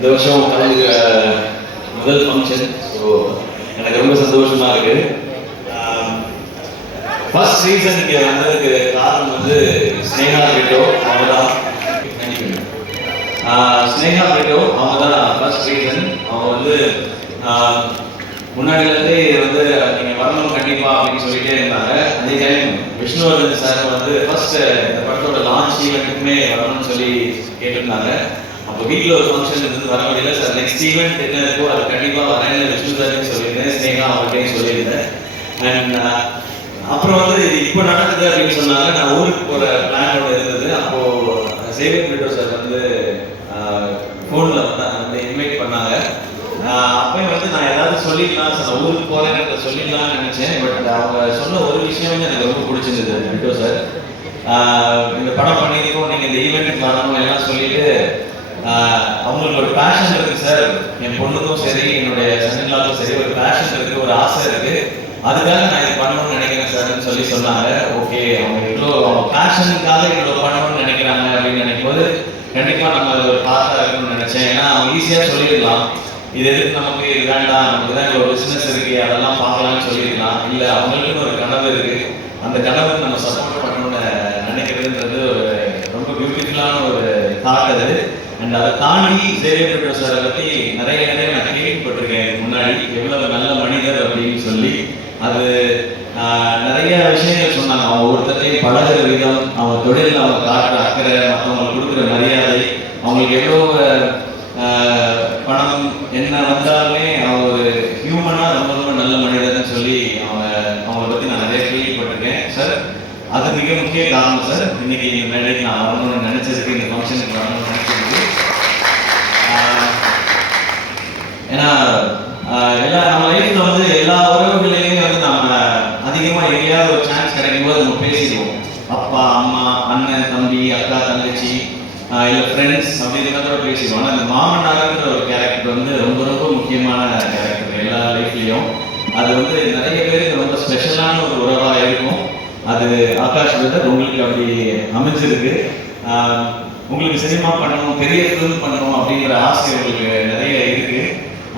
இந்த வருஷம் கலந்துக்கிற முதல் ஃபங்க்ஷன். ஸோ எனக்கு ரொம்ப சந்தோஷமாக இருக்குது. ஃபர்ஸ்ட் ரீசன் இங்கே வந்ததுக்கு காரணம் வந்து ஸ்னேகா பிரிட்டோ அவங்க தான். ஸ்னேகா பிரிட்டோ அவங்க தான் ஃபர்ஸ்ட் ரீசன். அவங்க வந்து முன்னாடிலேருந்தே வந்து நீங்கள் வரணும் கண்டிப்பாக அப்படின்னு சொல்லிட்டே இருந்தாங்க. அதே டைம் விஷ்ணுவர்தன் சார் வந்து ஃபர்ஸ்ட் இந்த படத்தோட லான்ச் ஈவெண்ட்டுக்குமே வரணும்னு சொல்லி கேட்டிருந்தாங்க. அப்போ வீட்டில் ஒரு ஃபங்க்ஷன் இருந்து வர முடியல சார், நெக்ஸ்ட் ஈவெண்ட் என்ன இருக்கோ அது கண்டிப்பாக வரேன்னு விஷ்ணு சார்னு சொல்லியிருந்தேன், ஸ்னேகா அவர்கிட்டையும் சொல்லியிருந்தேன். அண்ட் அப்புறம் வந்து இப்போ நடக்குது அப்படின்னு சொன்னாங்க. நான் ஊருக்கு போகிற பிளானோட இருந்தது. அப்போது சேவியர் பிரிட்டோ சார் வந்து ஃபோனில் வந்து இன்வைட் பண்ணாங்க. அப்பயும் வந்து நான் ஏதாவது சொல்லிடலாம் சார், ஊருக்கு போகிறேன்னு சொல்லிடலாம்னு நினச்சேன். பட் அவங்க சொன்ன ஒரு விஷயம் வந்து எனக்கு ரொம்ப பிடிச்சிருந்தது. பிரிட்டோ சார் இந்த படம் பண்ணியிருக்கோம், நீங்கள் இந்த ஈவெண்ட்டுக்கு வரணும் எல்லாம் சொல்லிட்டு அவங்களுக்கு ஒரு பேஷன் இருக்குது சார், என் பொண்ணுக்கும் சரி என்னுடைய சன்னிலாக்கும் சரி ஒரு பேஷன் இருக்குது, ஒரு ஆசை இருக்குது, அதுக்காக நான் இது பண்ணணும்னு நினைக்கிறேன் சார்ன்னு சொல்லி சொன்னாங்க. ஓகே, அவங்க இவ்வளோ அவங்க பேஷனுக்காக இவ்வளோ பண்ணணும்னு நினைக்கிறாங்க அப்படின்னு நினைக்கும் போது கண்டிப்பாக நம்ம அது ஒரு பார்ட்டாக இருக்கணும்னு நினச்சேன். ஏன்னா அவங்க ஈஸியாக சொல்லிடலாம், இது எதுக்கு நமக்கு இது வேண்டாம், நமக்கு தான் ஒரு பிஸ்னஸ் இருக்குது அதெல்லாம் பார்க்கலாம்னு சொல்லிடலாம். இல்லை, அவங்களுக்குன்னு ஒரு கனவு இருக்குது, அந்த கனவுக்கு நம்ம சப்போர்ட் பண்ணணும்னு நினைக்கிறதுன்றது ஒரு ரொம்ப பியூட்டிஃபுல்லான ஒரு தாட் அது. அண்ட் அதை தாண்டி சேவியர் பிரிட்டோ சாரை பற்றி நிறைய நான் கேள்விப்பட்டிருக்கேன் முன்னாடி, எவ்வளவு நல்ல மனிதர் அப்படின்னு சொல்லி. அது நிறைய விஷயங்கள் சொன்னாங்க. அவங்க ஒருத்தரையும் பழகிற விதம், அவங்க தொழிலில் அவங்க காட்டுற அக்கறை, மற்றவங்களுக்கு கொடுக்குற மரியாதை, அவங்களுக்கு எவ்வளோ பணம் என்ன வந்தாலுமே அவங்க ஒரு ஹியூமனாக ரொம்ப ரொம்ப நல்ல மனிதர்னு சொல்லி அவங்கள பற்றி நான் நிறைய கேள்விப்பட்டிருக்கேன் சார். அது மிக முக்கிய காரணம் சார் இன்னைக்கு இந்த மேடைக்கு நான் வரணும்னு நினச்சதுக்கு, இந்த ஃபங்க்ஷனுக்கு வரணும்னு நினச்சதுக்கு. ஏன்னா நம்ம லைஃப்பில் வந்து எல்லா உறவுகளையுமே வந்து நம்ம அதிகமாக எங்கேயாவது ஒரு சான்ஸ் கிடைக்கும் போது நம்ம பேசிடுவோம். அப்பா அம்மா, அண்ணன் தம்பி, அக்கா தங்கச்சி, இல்லை ஃப்ரெண்ட்ஸ் அப்படின்னு கூட பேசிடுவோம். ஆனால் இந்த மாமனார்ன்ற ஒரு கேரக்டர் வந்து ரொம்ப ரொம்ப முக்கியமான கேரக்டர் எல்லா லைஃப்லேயும். அது வந்து நிறைய பேருக்கு ரொம்ப ஸ்பெஷலான ஒரு உறவாக இருக்கும். அது ஆகாஷ் பிரதர் உங்களுக்கு அப்படி அமைஞ்சிருக்கு. உங்களுக்கு சினிமா பண்ணணும், பெரிய ஃபிலிம் பண்ணணும் அப்படிங்கிற ஆசை உங்களுக்கு நிறைய இருக்குது.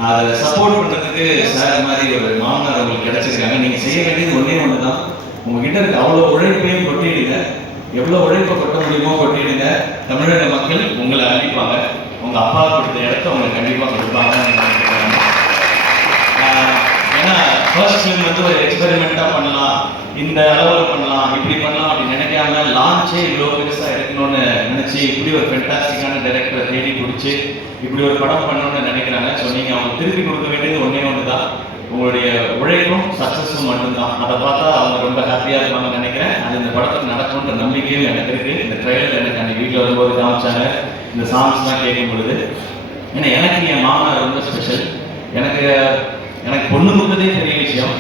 அதை சப்போர்ட் பண்ணுறதுக்கு சார் மாதிரி ஒரு மாமனார் உங்களுக்கு கிடைச்சிருக்காங்க. நீங்கள் செய்ய வேண்டியது ஒன்றே ஒன்று தான், உங்ககிட்ட இருக்க அவ்வளோ உழைப்பையும் கொட்டிடுங்க, எவ்வளோ உழைப்பை கொட்ட முடியுமோ கொட்டிடுங்க. தமிழக மக்கள் உங்களை அனுப்பிப்பாங்க, உங்கள் அப்பா கொடுத்த இடத்த உங்களுக்கு கண்டிப்பாக கொடுப்பாங்க. ஏன்னா ஃபர்ஸ்ட் ஃபிலிம் வந்து ஒரு எக்ஸ்பெரிமெண்ட்டாக பண்ணலாம், இந்த அளவில் பண்ணலாம், இப்படி பண்ணலாம் அப்படின்னு நினைக்காம லான்ச்சே இவ்வளோ பெருசாக எடுக்கணும்னு நினச்சி இப்படி ஒரு ஃபென்டாஸ்டிக்கான டைரக்டரை தேடி பிடிச்சி இப்படி ஒரு படம் பண்ணணும்னு நினைக்கிறாங்க. ஸோ நீங்கள் அவங்க திருப்பி கொடுக்க வேண்டியது ஒன்றே ஒன்று தான், உங்களுடைய உழைப்பும் சக்ஸஸும் மட்டும்தான். அதை பார்த்தா அவங்க ரொம்ப ஹாப்பியாக இருப்பாங்கன்னு நினைக்கிறேன். அது இந்த படத்துக்கு நடக்கும்ன்ற நம்பிக்கையும் எனக்கு இருக்குது. இந்த ட்ரெயிலர் எனக்கு அன்றைக்கி வீட்டில் வரும்போது காமிச்சாங்க, இந்த சாங்ஸ்லாம் கேட்கும் பொழுது. ஏன்னா எனக்கு என் மாமனார் ரொம்ப ஸ்பெஷல். எனக்கு பொண்ணு முக்கதே பெரிய விஷயம்.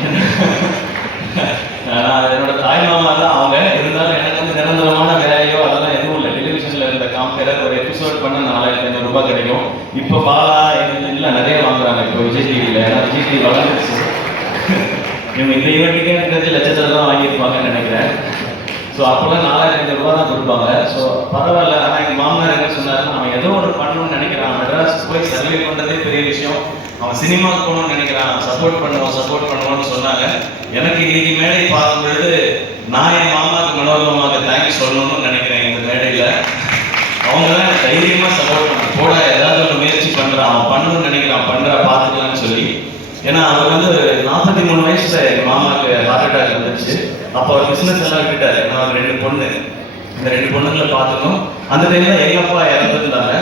என்னோட தாய் மாமா தான் அவங்க. இருந்தாலும் எனக்கு வந்து நிரந்தரமான வேலையோ அதெல்லாம் எதுவும் இல்லை. டெலிவிஷனில் இருந்த காம்பேரர் ஒரு எபிசோட் பண்ண 4500 ரூபாய் கிடைக்கும். இப்போ பாலா இல்லை நிறைய வாங்குறாங்க இப்போ விஜய் டிவியில். ஏன்னா விஜய் டிவி வளர்ந்துருச்சு. இவங்க இந்த ஈவெண்ட்டுக்கே எனக்கு லட்சத்தில் தான் வாங்கியிருப்பாங்கன்னு நினைக்கிறேன். ஸோ அப்போல்லாம் 4500 ரூபா தான் கொடுப்பாங்க. ஸோ பரவாயில்ல. ஆனால் எங்கள் மாமனார் என்ன சொன்னாருன்னா, அவன் ஏதோ ஒன்று பண்ணணும்னு நினைக்கிறான், மெட்ராஸ் போய் சர்வே பண்ணுறதே பெரிய விஷயம், அவன் சினிமாவுக்கு போகணும்னு நினைக்கிறான், சப்போர்ட் பண்ணுவோம்னு சொன்னாங்க. எனக்கு இன்னைக்கு மேடை பார்க்கும்பொழுது நான் என் மாமாவுக்கு மனோரமாவுக்கு தேங்க்ஸ் சொல்லணும்னு நினைக்கிறேன். இந்த மேடையில் அவங்க தான் எனக்கு தைரியமாக சப்போர்ட் பண்ணாங்க. போட ஏதாவது ஒரு முயற்சி பண்ணுறான், அவன் பண்ணணும்னு நினைக்கிறான், பார்த்துக்கலான்னு சொல்லி. ஏன்னா அவர் வந்து 43 வயசுல எங்கள் மாமாவுக்கு ஹார்ட் அட்டாக் வந்துருச்சு. அப்போ அவர் பிஸ்னஸ் எல்லாம் விட்டுட்டாரு. ஏன்னா அவர் 2 பொண்ணு, இந்த 2 பொண்ணுங்களை பார்த்துக்கணும். அந்த டைம்ல எங்கள் அப்பா இறந்துருந்தாங்க.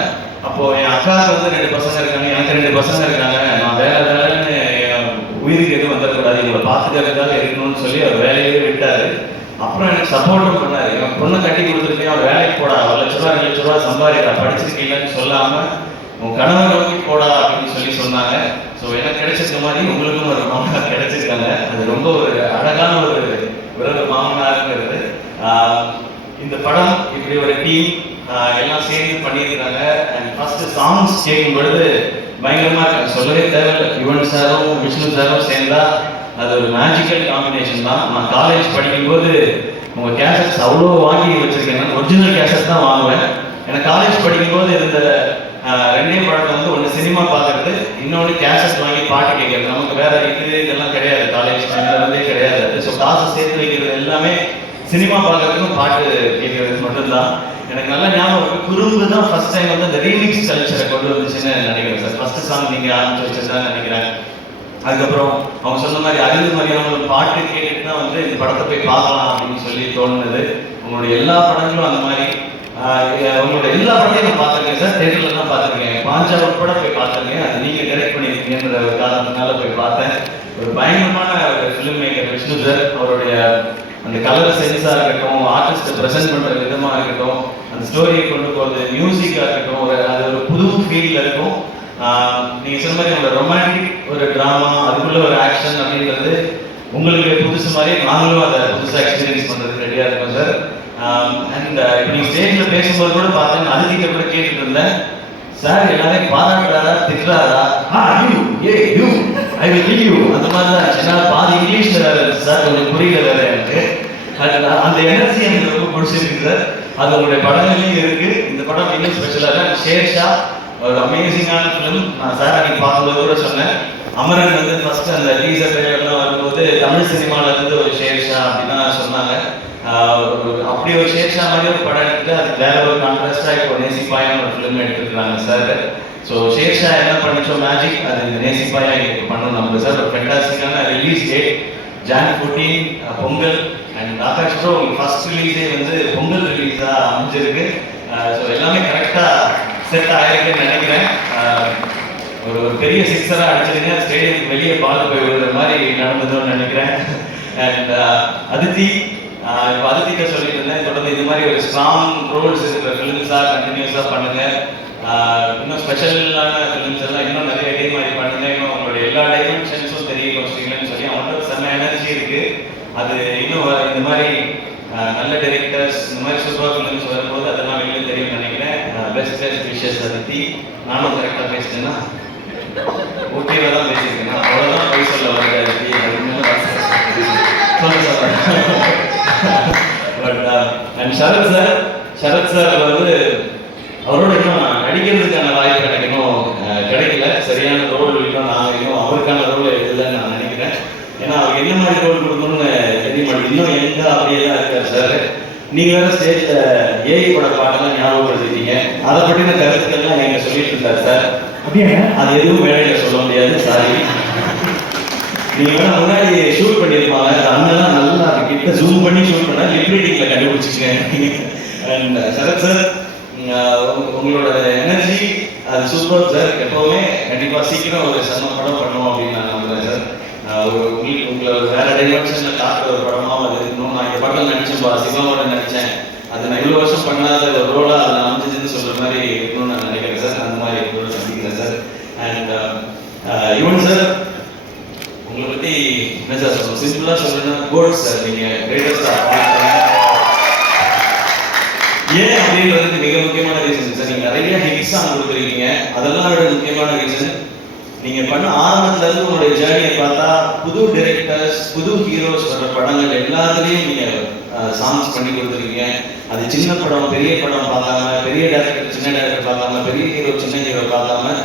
அப்போது என் அக்காவுக்கு வந்து 2 பசங்க இருக்காங்க, எனக்கு 2 பசங்க இருக்காங்க. நான் வேலைன்னு உயிருக்கு எதுவும் வந்துடக்கூடாது, இவங்களை பார்த்துக்கிறதுக்காக இருக்கணும்னு சொல்லி அவர் வேலையே விட்டார். அப்புறம் எனக்கு சப்போர்ட்டும் பண்ணார். என் பொண்ணை கட்டி கொடுத்துருக்கேன், அவர் வேலைக்கு போடா, 1 லட்ச ரூபா 2 லட்ச ரூபா சம்பாதிக்கிறா, படிச்சிருக்கீங்கன்னு சொல்லாமல் உன் கனவை நோக்கி போடா அப்படின்னு சொல்லி சொன்னாங்க. ஸோ எனக்கு கிடைச்சிருக்க மாதிரி உங்களுக்கும் ஒரு மாமனார் கிடைச்சிருக்காங்க. அது ரொம்ப ஒரு அழகான ஒரு உறவு மாமனாருங்கிறது. இந்த படம் இப்படி ஒரு டீம் எல்லாம் சேர்ந்து பண்ணியிருக்காங்க. அண்ட் ஃபர்ஸ்ட் சாங்ஸ் கேட்கும் பொழுது பயங்கரமாக இருக்கு, சொல்லவே தேவையில்லை. யுவன் சாரும் விஷ்ணு சாரும் சேர்ந்தா அது ஒரு மேஜிக்கல் காம்பினேஷன் தான். நான் காலேஜ் படிக்கும்போது உங்கள் கேசட்ஸ் அவ்வளோ வாங்கி வச்சுருக்கேன். ஒரிஜினல் கேசட் தான் வாங்குவேன். எனக்கு காலேஜ் படிக்கும்போது இருந்த 2 படத்தை வந்து ஒன்று சினிமா பார்க்கறது, இன்னொன்று கேசட் வாங்கி பாட்டு கேட்கறது. நமக்கு வேற இதெல்லாம் கிடையாது, காலேஜ் டைம்ல இருந்தே கிடையாது. ஸோ காசு சேர்த்து வைக்கிறது எல்லாமே சினிமா பார்க்கறதுக்கும் பாட்டு கேட்கறது மட்டும்தான். எனக்கு நல்ல ஞாபகம் இருக்கு, குறும்பு தான் ஃபர்ஸ்ட் டைம் வந்து அந்த ரீமிக்ஸ் கல்ச்சரை கொண்டு வந்துச்சுன்னு நினைக்கிறேன் சார். ஃபர்ஸ்ட் சாங் நீங்க ஆரம்பிச்சு வச்சதுதான் நினைக்கிறேன். அதுக்கப்புறம் அவங்க சொன்ன மாதிரி அறிவு மாதிரியான பாட்டு கேட்டுட்டு தான் வந்து இந்த படத்தை போய் பார்க்கலாம் அப்படின்னு சொல்லி தோணுனது. உங்களுடைய எல்லா படங்களும் அந்த மாதிரி உங்களோட எல்லா படத்தையும் நான் பார்த்துருக்கேன் சார். தேட்டர்ல தான் பார்த்துருக்கேன், பாஞ்சா உட்பட போய் பார்த்துருக்கேன். அது நீங்க டைரக்ட் பண்ணியிருக்கீங்கன்ற ஒரு காரணத்தினால போய் பார்த்தேன். ஒரு பயங்கரமான ஒரு ஃபிலிம் மேக்கர் விஷ்ணு சார். அவருடைய அந்த கலர் சென்ஸாக இருக்கட்டும், ஆர்டிஸ்ட்டை ப்ரெசென்ட் பண்ணுற விதமாக இருக்கட்டும், அந்த ஸ்டோரியை கொண்டு போகிறது, மியூசிக்காக இருக்கட்டும், அது ஒரு புது ஃபீலில் இருக்கும். நீங்கள் சொன்ன மாதிரி உங்களோட ரொமான்டிக் ஒரு ட்ராமா, அதுக்குள்ள ஒரு ஆக்ஷன் அப்படின்றது உங்களுக்கு புதுசு மாதிரி நாங்களும் அதை புதுசாக எக்ஸ்பீரியன்ஸ் பண்ணுறதுக்கு ரெடியாக இருக்கோம் சார். அண்ட் இப்போ நீங்கள் ஸ்டேஜில் பேசும்போது கூட பார்த்தேன், அதுக்கிட்ட கூட கேட்டுட்டு இருந்தேன், சார் எல்லாரையும் பாராட்டுறாரா திட்டுறாரா, ஐ வில் கிவ் யூ அந்த மாதிரி தான். என்னால் பாதி இங்கிலீஷில் வேறு சார், கொஞ்சம் புரியல வேறு எனக்கு. அந்த எனர்ஜி எனக்கு ரொம்ப பிடிச்சிருக்கு சார். அது உங்களுடைய படங்கள்லையும் இருக்குது. இந்த படம் இன்னும் ஸ்பெஷலாக ஷேர்ஷா ஒரு அமேசிங்கான ஃபிலிம். நான் சார் அன்னைக்கு பார்க்கும்போது கூட சொன்னேன், அமரன் வந்து ஃபர்ஸ்ட் அந்த டீசர் ட்ரெய்லர்லாம் வரும்போது தமிழ் சினிமால இருந்து ஒரு ஷேர்ஷா அப்படின்னு சொன்னாங்க. அப்படி ஒரு ஷேர்ஷா மாதிரி ஒரு படம் எடுத்துட்டு அதுக்கு வேற ஒரு கான்ட்ராஸ்டா இப்போ நேசிப்பாயான ஒரு ஃபிலிம் எடுத்துருக்காங்க சார். ஸோ ஷேர்ஷா என்ன பண்ணிச்சோ மேஜிக் அது இந்த நேசிப்பாயா இப்போ பண்ணணும் நம்ம சார். ஒரு ஃபென்டாஸ்டிக்கான release date Jan 14 Pongal. And Aakash bro உங்களுக்கு ஃபர்ஸ்ட் ரிலீஸே வந்து பொங்கல் ரிலீஸாக அமைஞ்சிருக்கு. ஸோ எல்லாமே கரெக்டாக செட் ஆகிருக்குன்னு நினைக்கிறேன். ஒரு பெரிய சிக்ஸராக அடிச்சிருங்க, ஸ்டேடியம் வெளியே பால் போய் விடுற மாதிரி நடந்ததுன்னு நினைக்கிறேன். அண்ட் அதித்தி, இப்போ அதித்திட்ட சொல்லிட்டு இருந்தேன், தொடர்ந்து இது மாதிரி ஒரு ஸ்ட்ராங் ரோல்ஸ் இருக்கிற ஃபிலிம்ஸாக கண்டினியூஸாக பண்ணுங்க. இன்னும் ஸ்பெஷலான ஃபிலிம்ஸ் எல்லாம் இன்னும் நிறைய இதே மாதிரி பண்ணுங்க. இன்னும் உங்களுடைய எல்லா டைமென்ஷன்ஸும் தெரியணும் ஸ்ரீலன்னு சொல்லி அவங்கள்ட்ட செம்ம எனர்ஜி இருக்கு. அது இன்னும் இந்த மாதிரி நல்ல டைரக்டர்ஸ் இந்த மாதிரி சூப்பர் ஃபிலிம்ஸ் வரும்போது அதெல்லாம் வெளியே தெரியும்னு நினைக்கிறேன். Best wishes Aditi. நானும் கரெக்டாக பேசிட்டேன்னா ஓகேவா தான் பேசியிருக்கேன், அவ்வளோதான் போய் சொல்ல வருது அதித்தி அப்படின்னு பட் அண்ட் சரத் சார் வந்து அவரோட இன்னும் நடிக்கிறதுக்கான வாய்ப்பு எனக்கு இன்னும் கிடைக்கல. சரியான ரோல் இன்னும் நான் இன்னும் அவருக்கான ரோல் எழுதலைன்னு நான் நினைக்கிறேன். ஏன்னா அவர் என்ன மாதிரி ரோல் கொடுக்கணும்னு தெரிய மாட்டேங்குது. இன்னும் எங்க அப்படியே தான் இருக்கார் சார். நீங்க வேற ஸ்டேஜ்ல ஏஐ பட பாட்டெல்லாம் ஞாபகப்படுத்திட்டீங்க, அதை பற்றின கருத்துக்கள்லாம் எங்க சொல்லிட்டு இருந்தார் சார். அப்படியே அது எதுவும் வேலையில சொல்ல முடியாது, சாரி. நீங்க வேணா முன்னாடி ஷூட் பண்ணியிருப்பாங்க, அண்ணெல்லாம் நல்லா கிட்ட ஜூம் பண்ணி ஷூட் பண்ண லிப்ரேட்டிங்ல கண்டுபிடிச்சிருக்கேன். அண்ட் சரத் சார் உங்களோட எனர்ஜி அது சூப்பர் சார். எப்பவுமே கண்டிப்பா சீக்கிரம் ஒரு செம்ம படம் பண்ணுவோம் அப்படின்னு நான் நம்புறேன் சார். உங்களை வேற டைமென்ஷன்ல காட்டுற ஒரு படமாவும் அது இருக்கணும். நான் இந்த படத்தில் நடிச்சேன், சிவாவோட நடிச்சேன், அது நான் இவ்வளவு வருஷம் பண்ணாத ஒரு ரோலா அதை அமைஞ்சதுன்னு சொல்ற மாதிரி இருக்கணும்னு நான் நினைக்கிறேன் சார். அந்த மாதிரி ரோல் சந்திக்கிறேன் சார். அண்ட் யுவன் சார், உங்களை பத்தி என்ன சார் சொல்லணும், சிம்பிளா சொல்லணும்னா கோட் சார். நீங்க கிரேட்டஸ்டா ஏன் அப்படின்றதுக்கு மிக முக்கியமான ரீசன் சார். நீங்க நிறைய ஹிட் சாங் கொடுத்துருக்கீங்க, அதெல்லாம் விட முக்கியமான ரீசன் நீங்க பண்ண ஆரம்பத்துல இருந்து உங்களுடைய ஜேர்னியை பார்த்தா புது டைரக்டர்ஸ் புது ஹீரோஸ் வர்ற படங்கள் எல்லாத்துலேயும் நீங்க சாங்ஸ் பண்ணி கொடுத்துருக்கீங்க. அது சின்ன படம் பெரிய படம் பார்க்காம, பெரிய டைரக்டர் சின்ன டைரக்டர் பார்க்காம, பெரிய ஹீரோ சின்ன ஹீரோ பார்க்காம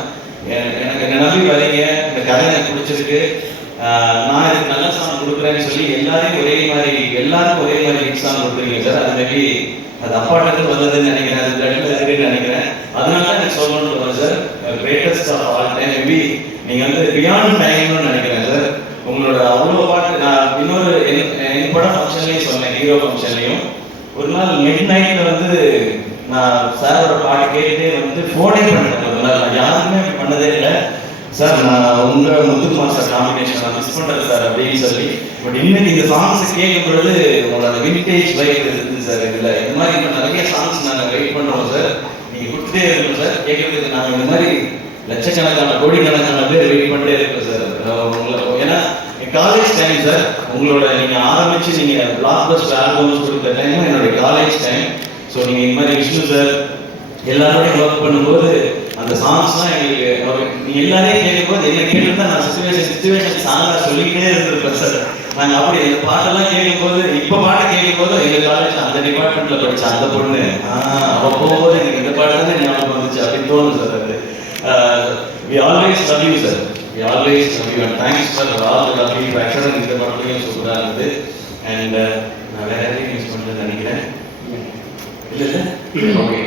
எனக்கு என்ன நம்பி வரீங்க, இந்த கதை எனக்கு பிடிச்சிருக்கு, நான் இதுக்கு நல்ல சாங் கொடுக்குறேன்னு சொல்லி எல்லாருக்கும் ஒரே மாதிரி ஹிட் சாங் கொடுத்துருக்கீங்க சார். அது மேபி அது அப்பாட்டத்துக்கு வந்ததுன்னு நினைக்கிறேன், அது பிளட்ல இருக்குன்னு நினைக்கிறேன். அதனால எனக்கு சொல்லணும்னு தோணும் sir. Greatest of all time. Maybe நீங்க வந்து பியாண்ட் டைம்னு நினைக்கிறேன் சார். உங்களோட அவ்வளோ பாட்டு நான் இன்னொரு என் படம் ஃபங்க்ஷன்லையும் சொன்னேன், ஹீரோ ஃபங்க்ஷன்லையும். ஒரு நாள் மிட் நைட்ல வந்து நான் சாரோட பாட்டு கேட்டுட்டே வந்து ஃபோனே பண்ணேன். ஒரு நாள் நான் யாருக்குமே பண்ணதே இல்லை சார். நான் உங்க முத்துக்குமார் சார் காம்பினேஷன் நான் மிஸ் பண்றேன் சார் அப்படின்னு சொல்லி. பட் இன்னைக்கு இந்த சாங்ஸ் கேட்கும் பொழுது உங்களோட விண்டேஜ் வைப் இருக்குது சார். இதுல இந்த மாதிரி இன்னும் நிறைய சாங்ஸ் நாங்கள் வெயிட் பண்றோம் சார். நீங்க கொடுத்துட்டே இருக்கணும் சார். கேட்கறதுக்கு நாங்கள் இந்த மாதிரி லட்சக்கணக்கான கோடிக்கணக்கான பேர் வெயிட் பண்ணிட்டே இருக்கோம் சார். உங்களை ஏன்னா காலேஜ் டைம் சார். உங்களோட நீங்க ஆரம்பிச்சு நீங்க பிளாக் பஸ்டர் ஆல்பம்ஸ் கொடுத்த டைம் என்னுடைய காலேஜ் டைம். ஸோ நீங்க இந்த மாதிரி விஷ்ணு சார் எல்லாரோடையும் ஒர்க் பண்ணும்போது அந்த சாங்ஸ்லாம் எங்களுக்கு நீங்க எல்லாரையும் கேட்கும்போது என்ன கேட்டுதான் நான் சிச்சுவேஷன் சாங்காக சொல்லிக்கிட்டே இருந்திருப்பேன் சார். நாங்கள் அப்படி இந்த பாட்டெல்லாம் கேட்கும்போது இப்போ பாட்டை கேட்கும்போது எங்கள் காலேஜ் அந்த டிபார்ட்மெண்ட்ல படிச்ச அந்த பொண்ணு அவள் போகும்போது எனக்கு இந்த பாட்டு தான் ஞாபகம் வந்துச்சு அப்படின்னு தோணும் சார். அது We always love you, sir. We always love you, and thanks for all the love you extra இந்த படத்துலையும் சூப்பராக இருந்தது. அண்ட் நான் வேற எதையும் யூஸ் பண்ணுறேன்னு நினைக்கிறேன். இல்லை ஓகே.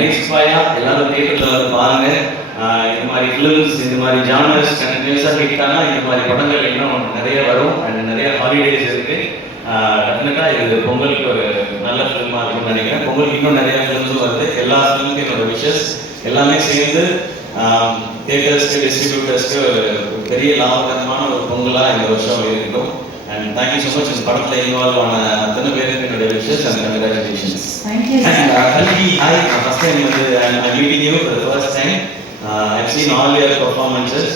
நெக்ஸ்ட் பாயா எல்லாரும் தியேட்டரில் வந்து பாருங்க. இந்த மாதிரி ஃபிலிம்ஸ், இந்த மாதிரி ஜானர்ஸ் கண்டினியூஸாக ஹிட் ஆனால் இந்த மாதிரி படங்கள் இன்னும் நிறைய வரும். அண்ட் நிறைய ஹாலிடேஸ் இருக்குது. டெஃபினட்டாக இது பொங்கலுக்கு ஒரு நல்ல ஃபிலிமாக இருக்கும்னு நினைக்கிறேன். பொங்கலுக்கு இன்னும் நிறைய ஃபிலிம்ஸும் வருது. எல்லா ஃபிலிமுக்கும் என்னோட விஷஸ் எல்லாமே சேர்ந்து தியேட்டர்ஸ்க்கு டிஸ்ட்ரிபியூட்டர்ஸ்க்கு ஒரு பெரிய லாபகரமான ஒரு பொங்கலாக இந்த வருஷம் இருக்கும். And thank you so much. இந்த படத்தில் இன்வால்வ் ஆன அத்தனை பேருக்கு என்னுடைய விஷஸ் அண்ட் கங்க்ராச்சுலேஷன்ஸ். கல்வி ஹாய், நான் ஃபஸ்ட் டைம் வந்து ஐ meeting you for the first time. I've seen all your performances.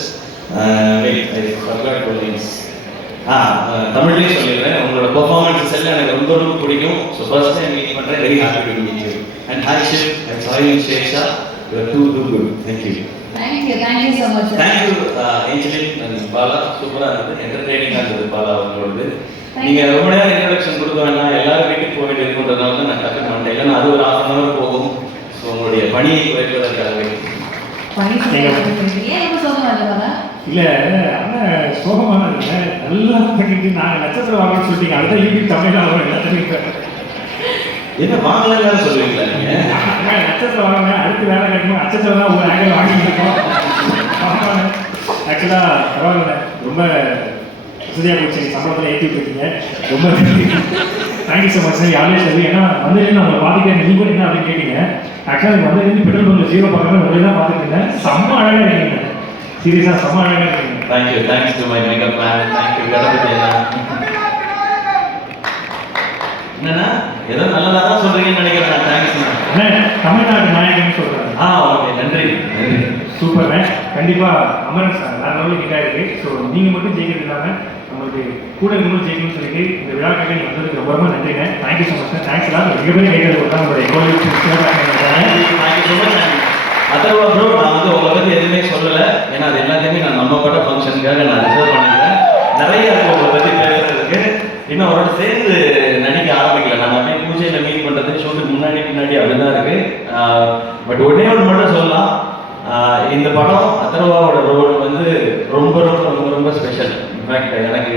Wait, I forgot your names. தமிழ்லேயே சொல்லிடுறேன். உங்களோட பெர்ஃபார்மன்ஸஸ் எல்லாம் எனக்கு ரொம்ப ரொம்ப பிடிக்கும். ஸோ ஃபர்ஸ்ட் டைம் மீட் பண்ணுறேன். Very happy to meet you. And hi Shiv, I saw you in Sheksha. You are too good. Thank you. Thank you so much. Thank you Angeline and Bala. சூப்பராக இருந்தது, என்டர்டெய்னிங்காக இருந்தது பாலா அவங்களோடது. நீங்கள் ரொம்ப நேரம் introduction கொடுக்க வேண்டாம், எல்லாரும் வீட்டுக்கு போயிட்டு இருக்குன்றதுனால தான் நான் டக்குன்னு வந்துட்டேன். இல்லைன்னா அது ஒரு ½ hour போகும். ஸோ உங்களுடைய பணியை குறைப்பதற்காகவே. இல்ல ஆனால் சோகமான இல்லை, நல்லா பண்ணிட்டு நாங்கள் நட்சத்திரம் வாங்கணும்னு சொல்லிட்டீங்க. அதுதான் யூடியூப் தமிழ் என்ன வாங்கலாம் சொல்லுவீங்களா நீங்கள்? நட்சத்திரம் வாங்க, அடுத்து வேலை கிடைக்கும். நட்சத்திரம் தான் ஒரு ஆங்கிள் வாங்கிட்டு இருக்கோம். ஆக்சுவலாக பரவாயில்ல, ரொம்ப வசதியாக போச்சு. சம்பளத்தில் ஏற்றி விட்டுருக்கீங்க, ரொம்ப தேங்க்யூ ஸோ மச் சார். யாருமே சரி, ஏன்னா வந்ததுலேருந்து உங்களை பார்த்துட்டேன். நீங்கள் கூட என்ன அப்படின்னு கேட்டீங்க. ஆக்சுவலாக எனக்கு வந்ததுலேருந்து பெட்ரோல் பங்க் ஜீரோ பார்க்கறது உங்களை தான் பார்த்துருக்கேன். செம்ம அழகாக இருக்கீங்க, சீரியஸாக செம்ம அழகாக இருக்கீங்க. Thank you, thanks to my makeup man. Thank you கடவுள். என்னன்னா ஏதோ நல்லதாக தான் சொல்கிறீங்கன்னு நினைக்கிறேன். Thanks ma'am. தமிழ்நாட்டு நாயகன் சொல்கிறேன். ஓகே, நன்றி நன்றி. Super ma'am. கண்டிப்பாக அமரன் சார் வேறு லெவலில் ஹிட்டாக இருக்குது. ஸோ நீங்கள் மட்டும் ஜெயிக்கிறது இல்லாமல் நம்மளுக்கு கூட இன்னும் ஜெயிக்கணும்னு சொல்லிட்டு இந்த விழாக்காக நீங்கள் வந்ததுக்கு ரொம்ப ரொம்ப நன்றிங்க. Thank you so much sir. Thanks எல்லாம் மிகப்பெரிய கைகள் கொடுத்தா நம்மளுடைய கோவில். Thank you so much. Atharva bro, நான் வந்து உங்களை பற்றி எதுவுமே சொல்லலை. ஏன்னா அது எல்லாத்தையுமே நான் நம்ம பட ஃபங்க்ஷனுக்காக நான் ரிசர்வ் பண்ணிக்கிறேன். நிறைய உங்களை பற்றி பேசுறதுக்கு. இன்னும் அவரோட சேர்ந்து நடிக்க ஆரம்பிக்கல. நம்ம அப்படியே பூஜையில் மீட் பண்ணுறது ஷூட்டுக்கு முன்னாடி அப்படிதான் இருக்கு. பட் ஒன்னே ஒன்று மட்டும் சொல்லலாம். இந்த படம் அதர்வாவோட ரோல் வந்து ரொம்ப ரொம்ப ரொம்ப ரொம்ப ஸ்பெஷல். இன்ஃபேக்ட் எனக்கு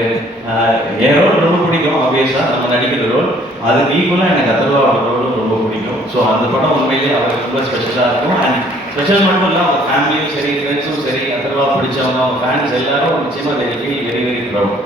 என் ரோல் ரொம்ப பிடிக்கும். ஆப்வியஸாக நம்ம நடிக்கிற ரோல் அதுக்கு ஈக்குவலாக எனக்கு அதர்வாவோட ரோலும் ரொம்ப பிடிக்கும். ஸோ அந்த படம் உண்மையிலேயே அவருக்கு ரொம்ப ஸ்பெஷலாக இருக்கும். அண்ட் ஸ்பெஷல் மட்டும் இல்லை, அவங்க ஃபேமிலியும் சரி, ஃப்ரெண்ட்ஸும் சரி, அதர்வா பிடிச்சவங்க, அவங்க ஃபேன்ஸ் எல்லாரும் நிச்சயமாக வெரி வெரி ப்ரௌட்.